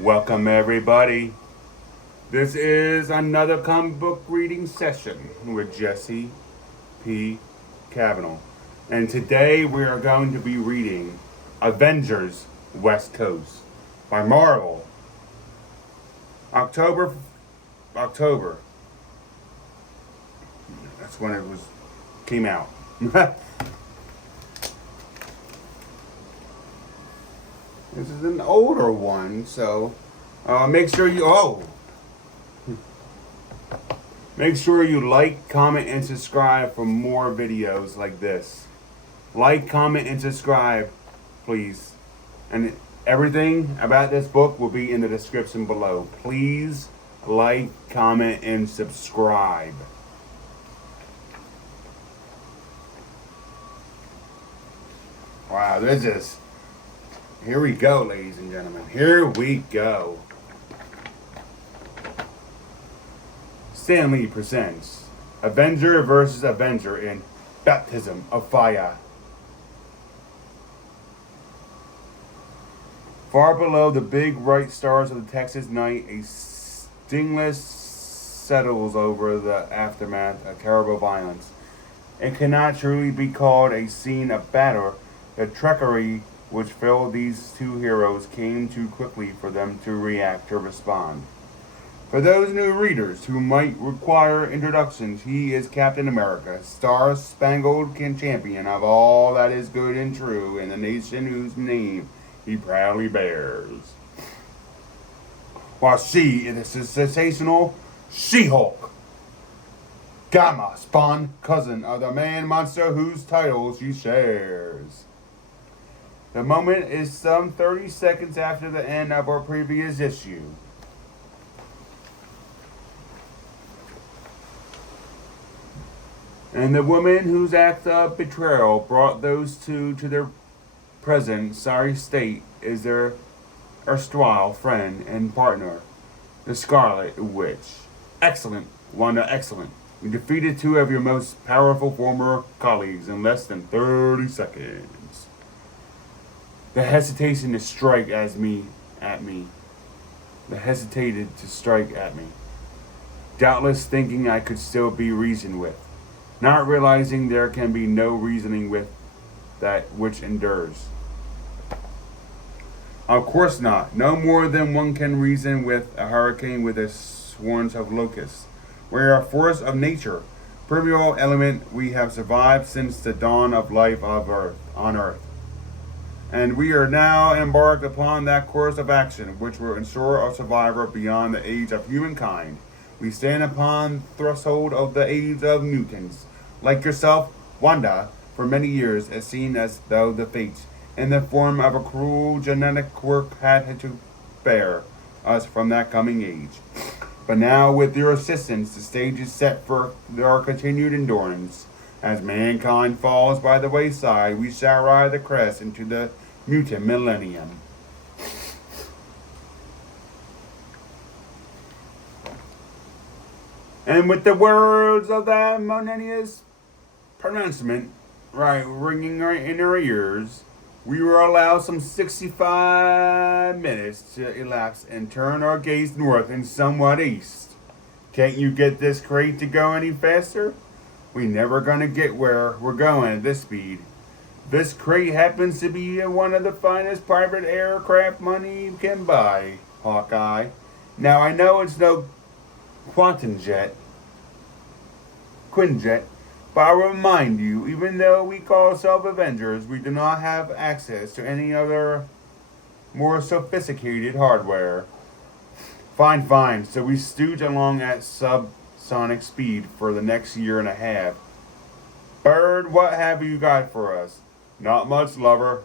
Welcome, everybody. This is another comic book reading session with Jesse P. Cavanaugh. And today we are going to be reading Avengers West Coast by Marvel. October. That's when it came out. This is an older one, so make sure you like, comment, and subscribe for more videos like this. Like, comment, and subscribe, please. And everything about this book will be in the description below. Please like, comment, and subscribe. Wow, here we go, ladies and gentlemen. Here we go. Stan Lee presents Avenger vs. Avenger in Baptism of Fire. Far below the big bright stars of the Texas night, a stingless settles over the aftermath of terrible violence. It cannot truly be called a scene of battle. The treachery which filled these two heroes came too quickly for them to react or respond. For those new readers who might require introductions, he is Captain America, star-spangled champion of all that is good and true in the nation whose name he proudly bears. While she is the sensational She-Hulk, Gamma spawn cousin of the man-monster whose title she shares. The moment is some 30 seconds after the end of our previous issue. And the woman whose act of betrayal brought those two to their present sorry state is their erstwhile friend and partner, the Scarlet Witch. Excellent, Wanda, excellent. You defeated two of your most powerful former colleagues in less than 30 seconds. The hesitation to strike at me. The hesitated to strike at me. Doubtless thinking I could still be reasoned with. Not realizing there can be no reasoning with that which endures. Of course not. No more than one can reason with a hurricane with its swarms of locusts. We are a force of nature, primordial element we have survived since the dawn of life on Earth. And we are now embarked upon that course of action which will ensure a survivor beyond the age of humankind. We stand upon the threshold of the age of mutants. Like yourself, Wanda, for many years it seemed as though the fates, in the form of a cruel genetic quirk, had to bear us from that coming age. But now, with your assistance, the stage is set for our continued endurance. As mankind falls by the wayside, we shall ride the crest into the mutant millennium. And with the words of that momentous pronouncement ringing right in our ears, we were allowed some 65 minutes to elapse and turn our gaze north and somewhat east. Can't you get this crate to go any faster? We never gonna get where we're going at this speed. This crate happens to be one of the finest private aircraft money can buy, Hawkeye. Now I know it's no Quinjet, but I remind you, even though we call ourselves Avengers, we do not have access to any other more sophisticated hardware. Fine, so we stooge along at subsonic speed for the next year and a half. Bird, what have you got for us? Not much, lover.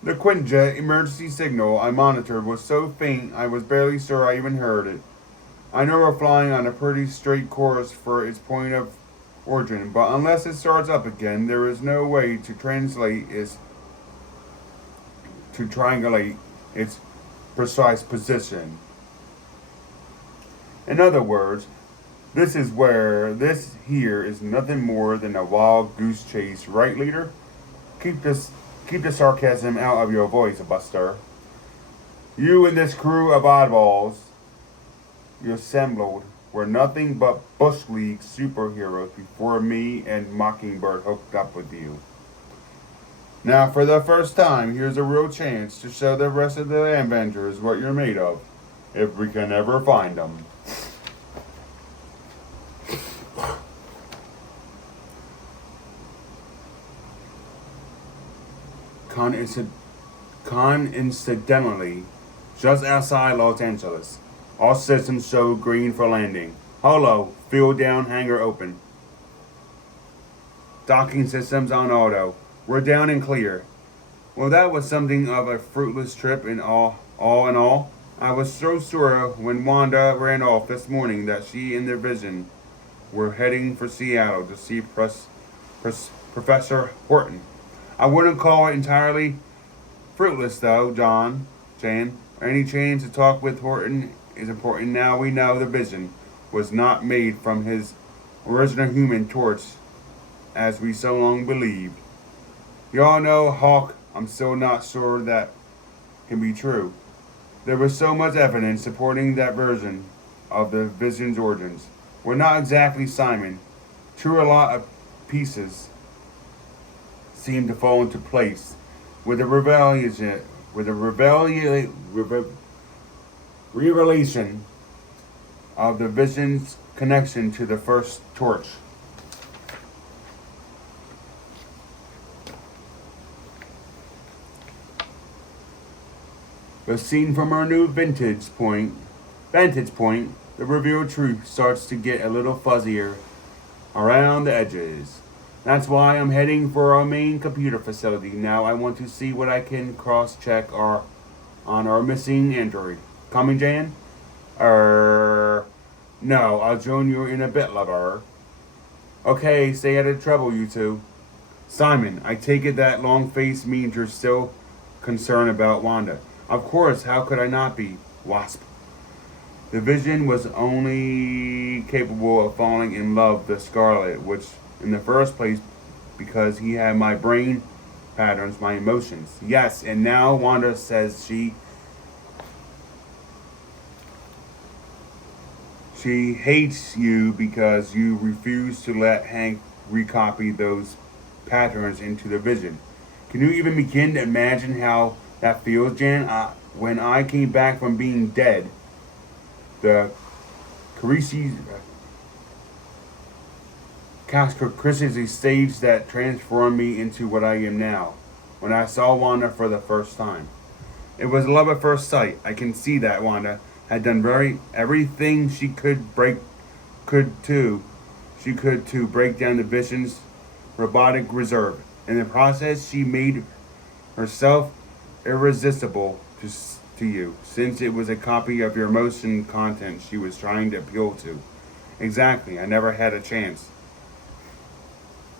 The Quinjet emergency signal I monitored was so faint I was barely sure I even heard it. I know we're flying on a pretty straight course for its point of origin, but unless it starts up again, there is no way to triangulate its precise position. In other words, this here is nothing more than a wild goose chase, right, leader? Keep the sarcasm out of your voice, Buster. You and this crew of oddballs you assembled were nothing but Bush League superheroes before me and Mockingbird hooked up with you. Now, for the first time, here's a real chance to show the rest of the Avengers what you're made of, if we can ever find them. Coincidentally, just outside Los Angeles, all systems show green for landing. Holo, field down, hangar open. Docking systems on auto. We're down and clear. Well, that was something of a fruitless trip in all in all. I was so sure when Wanda ran off this morning that she and their Vision were heading for Seattle to see Professor Horton. I wouldn't call it entirely fruitless, though, Jan. Any chance to talk with Horton is important. Now we know the Vision was not made from his original human torch, as we so long believed. You all know Hawk. I'm still not sure that can be true. There was so much evidence supporting that version of the Vision's origins. We're not exactly Simon. True, a lot of pieces seem to fall into place with the revelation of the Vision's connection to the first torch. But seen from our new vantage point, the revealed truth starts to get a little fuzzier around the edges. That's why I'm heading for our main computer facility. Now I want to see what I can cross-check on our missing android. Coming, Jan? No, I'll join you in a bit, lover. Okay, stay out of trouble, you two. Simon, I take it that long face means you're still concerned about Wanda. Of course, how could I not be? Wasp. The Vision was only capable of falling in love with Scarlet, which in the first place because he had my brain patterns, my emotions. Yes, and now Wanda says she hates you because you refuse to let Hank recopy those patterns into the Vision. Can you even begin to imagine how that feels, Jan? When I came back from being dead, the Chris's a stage that transformed me into what I am now. When I saw Wanda for the first time, it was love at first sight. I can see that Wanda had done everything she could to break down the Vision's robotic reserve. In the process, she made herself irresistible to you, since it was a copy of your emotion content she was trying to appeal to. Exactly, I never had a chance.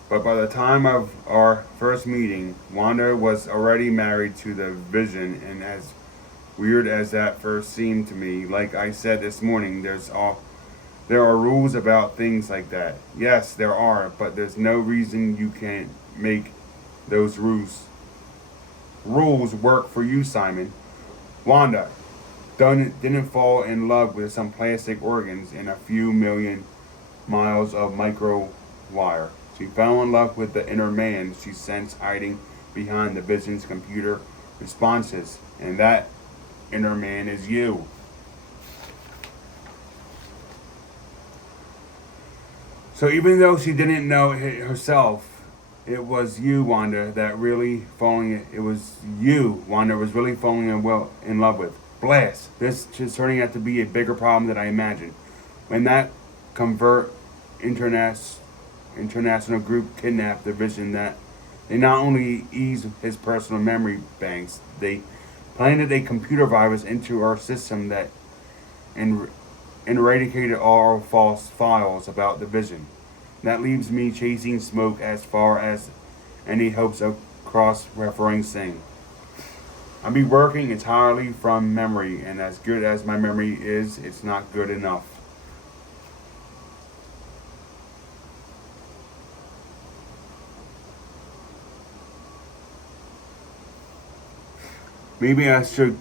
But by the time of our first meeting, Wanda was already married to the Vision, and as weird as that first seemed to me, like I said this morning, there are rules about things like that. Yes, there are, but there's no reason you can't make those rules work for you, Simon. Wanda didn't fall in love with some plastic organs and a few million miles of micro wire. She fell in love with the inner man she sensed hiding behind the Vision's computer responses, and that inner man is you. So even though she didn't know it herself, it was you, Wanda, it was you, Wanda, was really falling in love with. Blast. This is turning out to be a bigger problem than I imagined. When that convert international group kidnapped the Vision, that they not only eased his personal memory banks, they planted a computer virus into our system that eradicated all our false files about the Vision. That leaves me chasing smoke as far as any hopes of cross-referencing. I'll be working entirely from memory, and as good as my memory is, it's not good enough. Maybe I should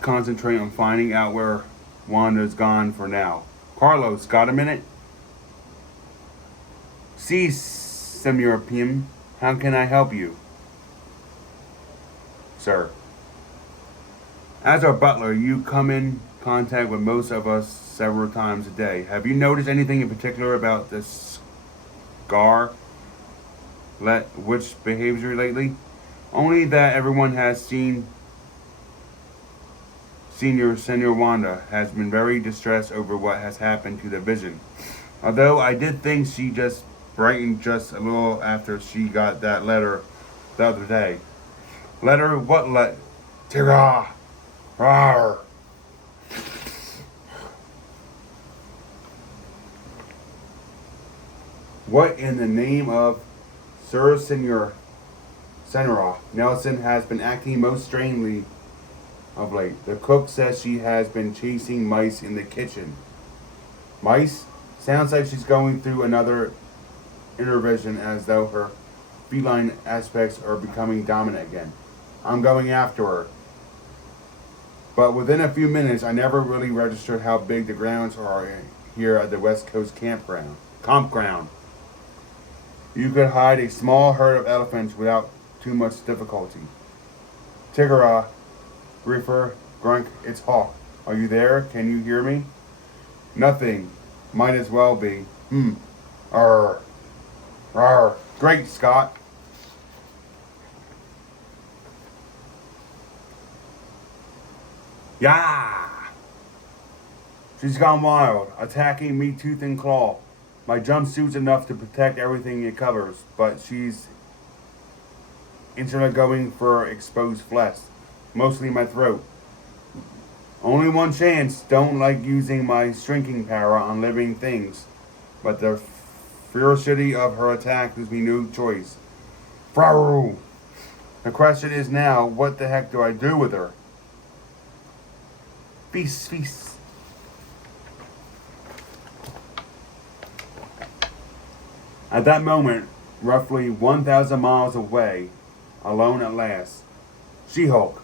concentrate on finding out where Wanda's gone for now. Carlos, got a minute? Si, Senor Pim. How can I help you? Sir. As our butler, you come in contact with most of us several times a day. Have you noticed anything in particular about this scar which behavior lately? Only that everyone has seen Senor Wanda has been very distressed over what has happened to the Vision. Although I did think she just brightened just a little after she got that letter the other day. Letter? What letter? Tira! Rawr! What in the name of Sir Senora Nelson has been acting most strangely of late? The cook says she has been chasing mice in the kitchen. Mice? Sounds like she's going through another intervention as though her feline aspects are becoming dominant again. I'm going after her. But within a few minutes, I never really registered how big the grounds are here at the West Coast campground. You could hide a small herd of elephants without too much difficulty. Tigara, Reefer, Grunk, it's Hawk. Are you there? Can you hear me? Nothing. Might as well be. Arr. Arr. Great, Scott. Yeah. She's gone wild, attacking me tooth and claw. My jumpsuit's enough to protect everything it covers, but she's instantly going for exposed flesh, mostly my throat. Only one chance. Don't like using my shrinking power on living things, but the ferocity of her attack gives me no choice. Frau! The question is now, what the heck do I do with her? Feast, feast. At that moment, roughly 1,000 miles away, alone at last, She-Hulk.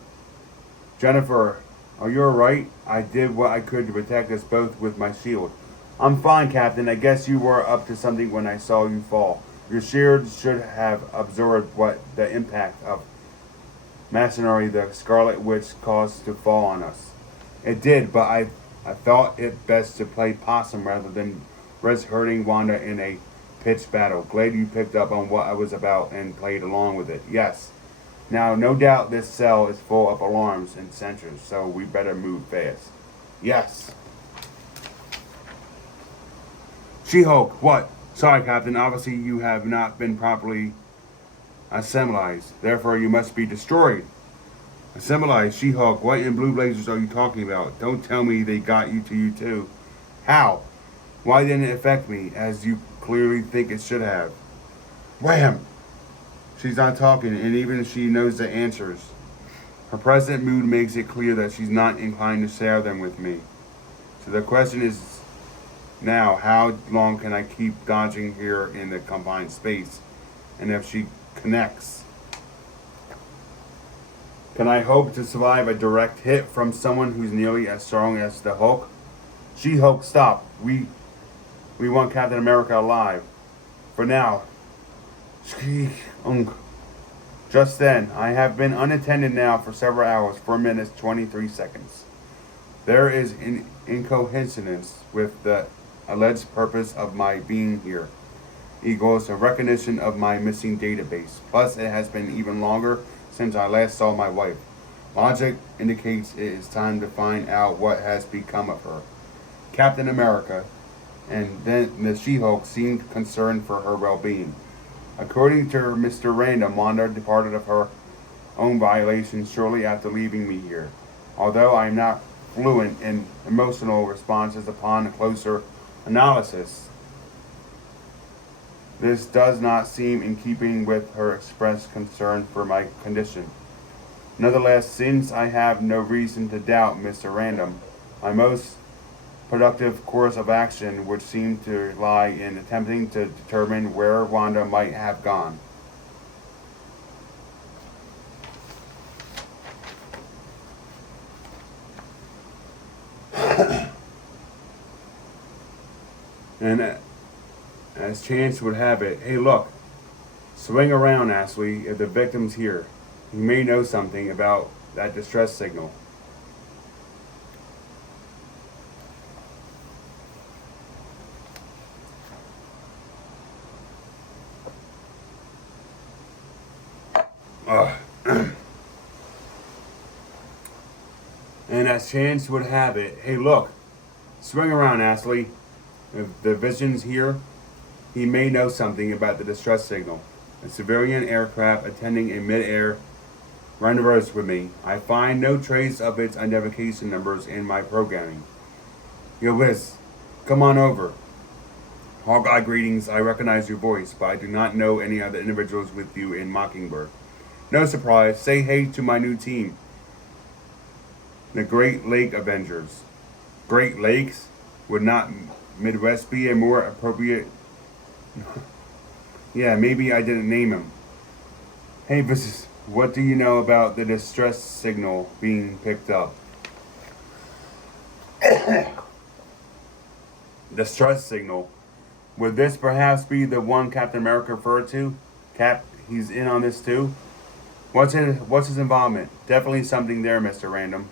Jennifer, are you alright? I did what I could to protect us both with my shield. I'm fine, Captain. I guess you were up to something when I saw you fall. Your shield should have absorbed what the impact of masonry the Scarlet Witch caused to fall on us. It did, but I thought it best to play possum rather than risk hurting Wanda in a pitched battle. Glad you picked up on what I was about and played along with it. Yes. Now, no doubt this cell is full of alarms and sensors, so we better move fast. Yes. She-Hulk, what? Sorry, Captain. Obviously, you have not been properly assembled. Therefore, you must be destroyed. Assembled, She-Hulk. What in blue blazers are you talking about? Don't tell me they got you too. How? Why didn't it affect me, as you clearly think it should have? Wham! She's not talking, and even if she knows the answers. Her present mood makes it clear that she's not inclined to share them with me. So the question is now, how long can I keep dodging here in the confined space? And if she connects, can I hope to survive a direct hit from someone who's nearly as strong as the Hulk? She-Hulk, stop. We want Captain America alive. For now. Just then, I have been unattended now for several hours, 4 minutes, 23 seconds. There is an incoincidence with the alleged purpose of my being here. Equals a recognition of my missing database. Plus, it has been even longer since I last saw my wife. Logic indicates it is time to find out what has become of her. Captain America and then the She-Hulk seemed concerned for her well-being. According to Mr. Random, Wanda departed of her own violation shortly after leaving me here. Although I am not fluent in emotional responses upon closer analysis, this does not seem in keeping with her expressed concern for my condition. Nonetheless, since I have no reason to doubt Mr. Random, my most productive course of action would seem to lie in attempting to determine where Wanda might have gone. And as chance would have it, hey, look, swing around, Ashley, if the victim's here. You may know something about that distress signal. Ugh. And as chance would have it, hey, look, swing around, Ashley. If the vision's here, he may know something about the distress signal. A civilian aircraft attending a mid-air rendezvous with me. I find no trace of its identification numbers in my programming. Yo, Liz, come on over. Hawkeye greetings, I recognize your voice, but I do not know any other individuals with you in Mockingbird. No surprise, say hey to my new team, the Great Lake Avengers. Great Lakes? Would not Midwest be a more appropriate? Yeah, maybe I didn't name him. Hey, what do you know about the distress signal being picked up? Distress signal? Would this perhaps be the one Captain America referred to? Cap, he's in on this too? What's his involvement? Definitely something there, Mr. Random.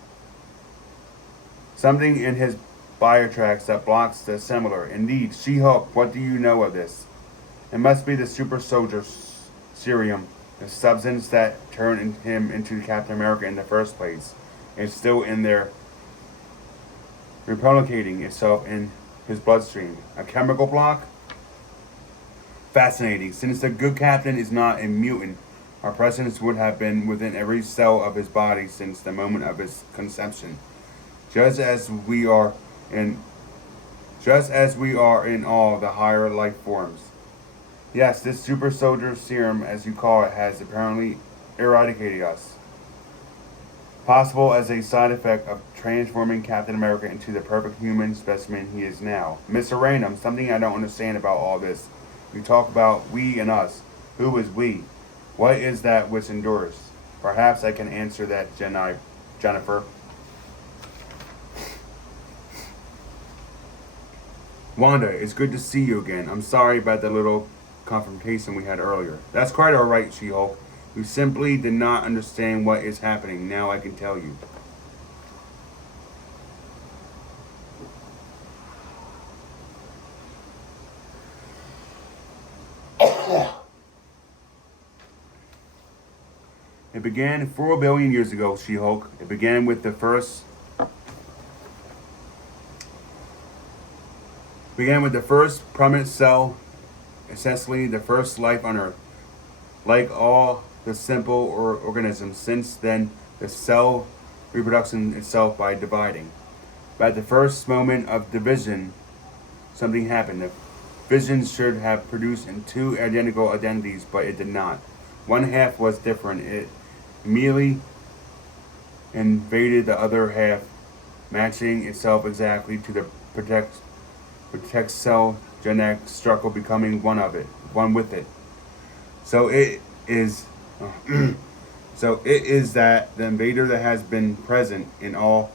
Something in his biotracks that blocks the similar. Indeed, She-Hulk, what do you know of this? It must be the super soldier serum, the substance that turned him into Captain America in the first place. It's still in there, replicating itself in his bloodstream. A chemical block? Fascinating. Since the good captain is not a mutant, our presence would have been within every cell of his body since the moment of his conception. Just as we are in all the higher life forms. Yes, this super soldier serum, as you call it, has apparently eradicated us. Possible as a side effect of transforming Captain America into the perfect human specimen he is now. Mr. Random, something I don't understand about all this. You talk about we and us. Who is we? What is that which endures? Perhaps I can answer that, Jennifer. Wanda, it's good to see you again. I'm sorry about the little confrontation we had earlier. That's quite alright, She-Hulk. We simply did not understand what is happening. Now I can tell you. It began 4 billion years ago, She-Hulk. It began with the first primitive cell, essentially the first life on Earth. Like all the simple organisms, since then the cell reproduction itself by dividing. But at the first moment of division, something happened. The vision should have produced in 2 identical identities, but it did not. One half was different. It immediately invaded the other half, matching itself exactly to the protect cell genetic structure, becoming one with it. So it is that the invader that has been present in all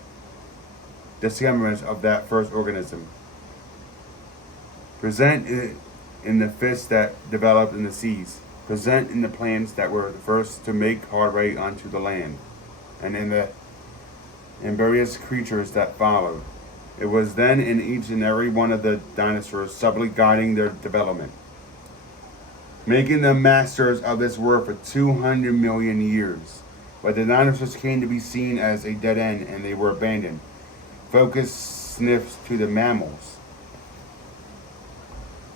the segments of that first organism. Present in the fish that developed in the seas. Present in the plants that were the first to make hard way onto the land. And in various creatures that followed. It was then in each and every one of the dinosaurs subtly guiding their development, making them masters of this world for 200 million years. But the dinosaurs came to be seen as a dead end and they were abandoned. Focus sniffs to the mammals.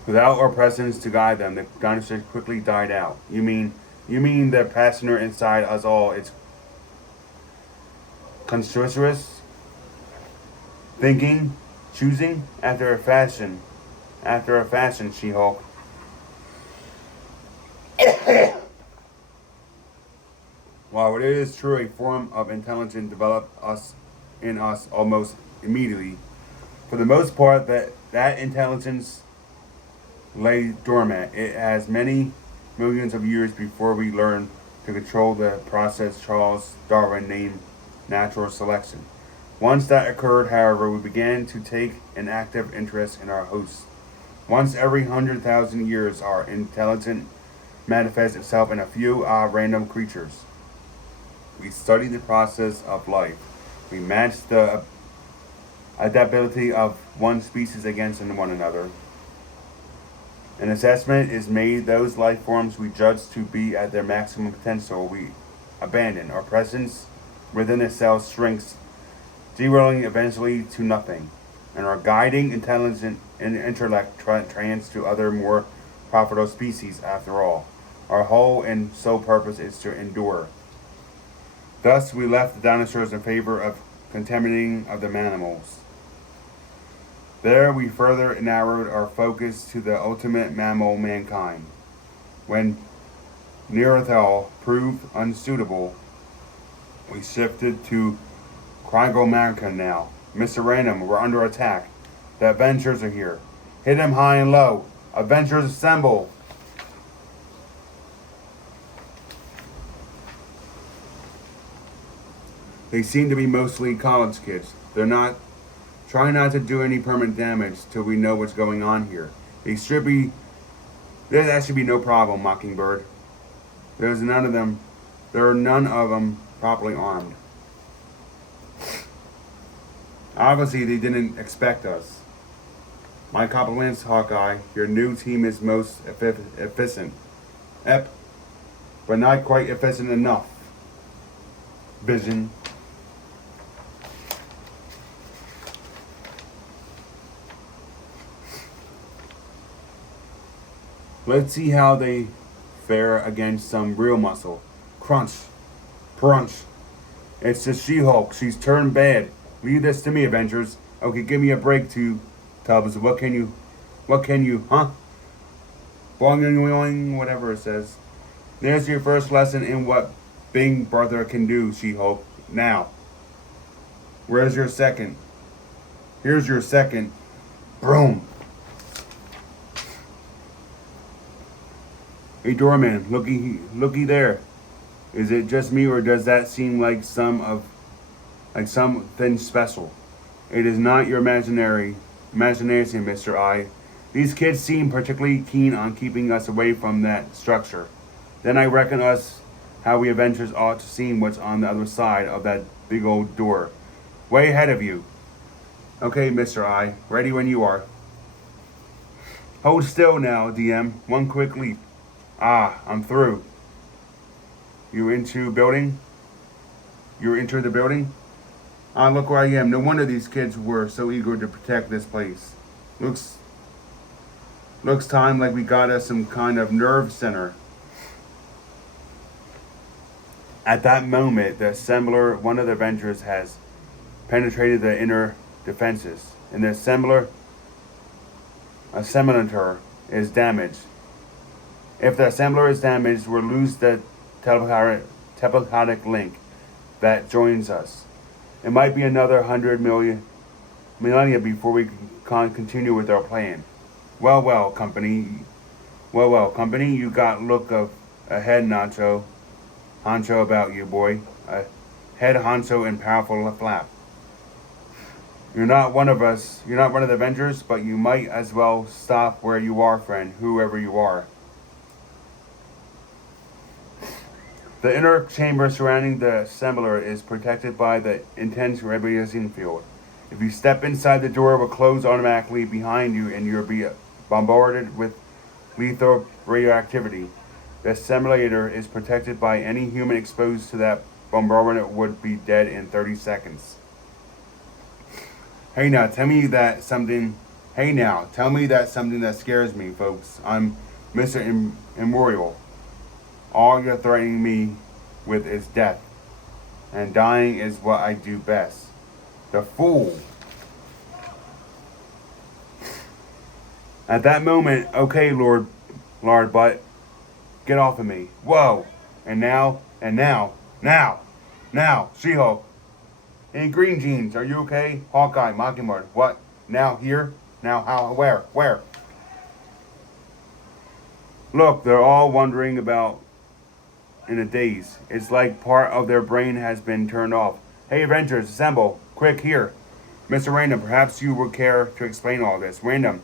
Without our presence to guide them, the dinosaurs quickly died out. You mean the passenger inside us all? It's constructivist thinking, choosing after a fashion, She-Hulk. While it is true a form of intelligence developed in us almost immediately, for the most part that intelligence lay dormant. It has many millions of years before we learn to control the process Charles Darwin named natural selection. Once that occurred, however, we began to take an active interest in our hosts. Once every 100,000 years, our intelligence manifests itself in a few random creatures. We study the process of life. We match the adaptability of one species against one another. An assessment is made. Those life forms we judge to be at their maximum potential, we abandon. Our presence within the cell shrinks, derailing eventually to nothing. And our guiding intelligent and intellect trans to other more profitable species after all. Our whole and sole purpose is to endure. Thus we left the dinosaurs in favor of contaminating of the mammals. There we further narrowed our focus to the ultimate mammal, mankind. When Neanderthal proved unsuitable, we shifted to America now. Mr. Random, we're under attack. The Avengers are here. Hit him high and low. Avengers assemble. They seem to be mostly college kids. They're not trying not to do any permanent damage till we know what's going on here. That should be no problem, Mockingbird. There are none of them properly armed. Obviously, they didn't expect us. My compliments, Hawkeye. Your new team is most efficient. But not quite efficient enough. Vision. Let's see how they fare against some real muscle. Crunch. Crunch. It's the She-Hulk. She's turned bad. Leave this to me, Avengers. Okay, give me a break, too, Tubbs. What can you, huh? Boing, whatever it says. There's your first lesson in what Bing Brother can do, She-Hulk. Now. Where's your second? Here's your second. Boom. Hey, doorman, looky there. Is it just me, or does that seem like something special? It is not your imagination, Mr. I. These kids seem particularly keen on keeping us away from that structure. Then I reckon how we Avengers ought to see what's on the other side of that big old door. Way ahead of you. Okay, Mr. I. Ready when you are. Hold still now, DM. One quick leap. I'm through. You into the building? Look where I am. No wonder these kids were so eager to protect this place. Looks time like we got us some kind of nerve center. At that moment, one of the Avengers has penetrated the inner defenses, and the assembler is damaged. If the assembler is damaged, we'll lose the telepathic link that joins us. It might be another 100 millennia before we can continue with our plan. Well, company. You got look of a head honcho about you, boy. A head honcho and powerful flap. You're not one of us. You're not one of the Avengers, but you might as well stop where you are, friend, whoever you are. The inner chamber surrounding the assembler is protected by the intense radiation field. If you step inside, the door will close automatically behind you and you'll be bombarded with lethal radioactivity. The assembler is protected by any human exposed to that bombardment would be dead in 30 seconds. Hey now, tell me that something that scares me, folks. I'm Mr. Immortal. All you're threatening me with is death. And dying is what I do best. The fool. At that moment, okay, Lord, but get off of me. Whoa. And now, She-Hulk. Hey, Green Jeans, are you okay? Hawkeye, Mockingbird, what? Now, here? Now, how, where? Look, they're all wondering about in a daze. It's like part of their brain has been turned off. Hey, Avengers, assemble. Quick, here. Mr. Random, perhaps you would care to explain all this. Random,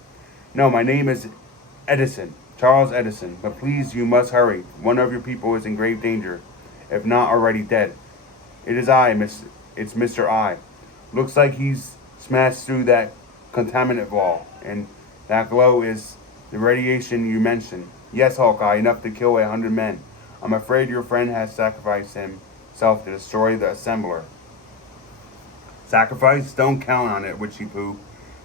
No, my name is Edison, Charles Edison. But please, you must hurry. One of your people is in grave danger, if not already dead. It is I, Miss. It's Mr. I. Looks like he's smashed through that contaminant wall, and that glow is the radiation you mentioned. Yes, Hawkeye, enough to kill 100 men. I'm afraid your friend has sacrificed himself to destroy the assembler. Sacrifice? Don't count on it, Witchy Poo.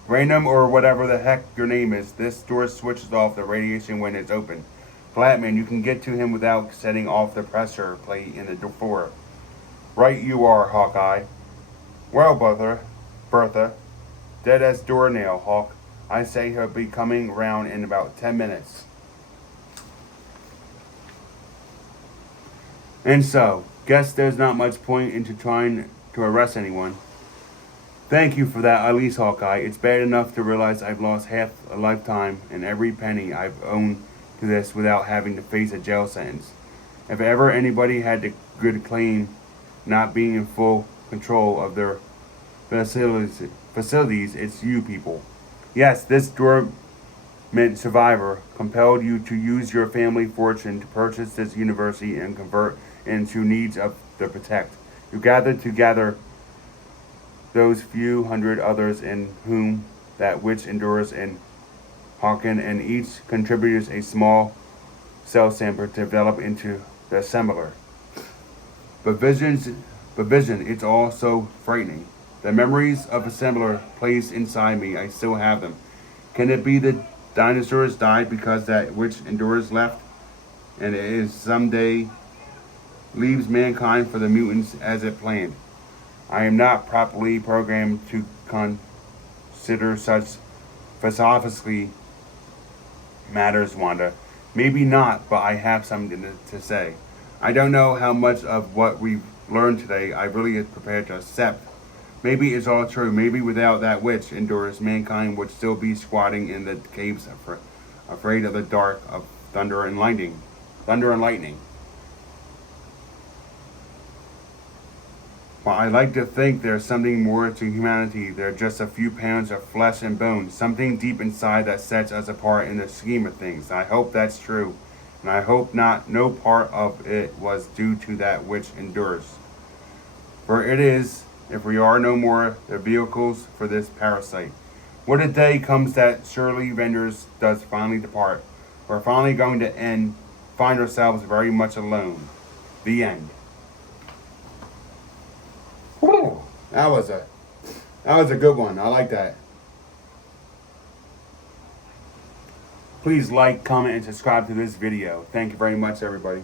Random or whatever the heck your name is, this door switches off the radiation when it's open. Flatman, you can get to him without setting off the pressure plate in the door. Right you are, Hawkeye. Well, Bertha, dead as doornail, Hawk. I say he'll be coming round in about 10 minutes. And so, guess there's not much point into trying to arrest anyone. Thank you for that, at least, Hawkeye. It's bad enough to realize I've lost half a lifetime and every penny I've owned to this without having to face a jail sentence. If ever anybody had the good claim not being in full control of their facilities, it's you people. Yes, this dormant survivor compelled you to use your family fortune to purchase this university and convert into needs of the protect. You gathered together those few hundred others in whom that which endures in Hawken, and each contributes a small cell sample to develop into the assembler. But vision, it's all so frightening. The memories of assembler placed inside me, I still have them. Can it be the dinosaurs died because that which endures left, and it is someday leaves mankind for the mutants as it planned? I am not properly programmed to consider such philosophically matters, Wanda. Maybe not, but I have something to say. I don't know how much of what we've learned today I really is prepared to accept. Maybe it's all true. Maybe without that witch endures, mankind would still be squatting in the caves, afraid of the dark, of thunder and lightning. But I like to think there's something more to humanity than just a few pounds of flesh and bone, something deep inside that sets us apart in the scheme of things. I hope that's true, and I hope no part of it was due to that which endures. For it is, if we are no more, the vehicles for this parasite. What a day comes that surely Avengers does finally depart. We're finally going to find ourselves very much alone. The end. Whew. That was a good one. I like that. Please like, comment, and subscribe to this video. Thank you very much, everybody.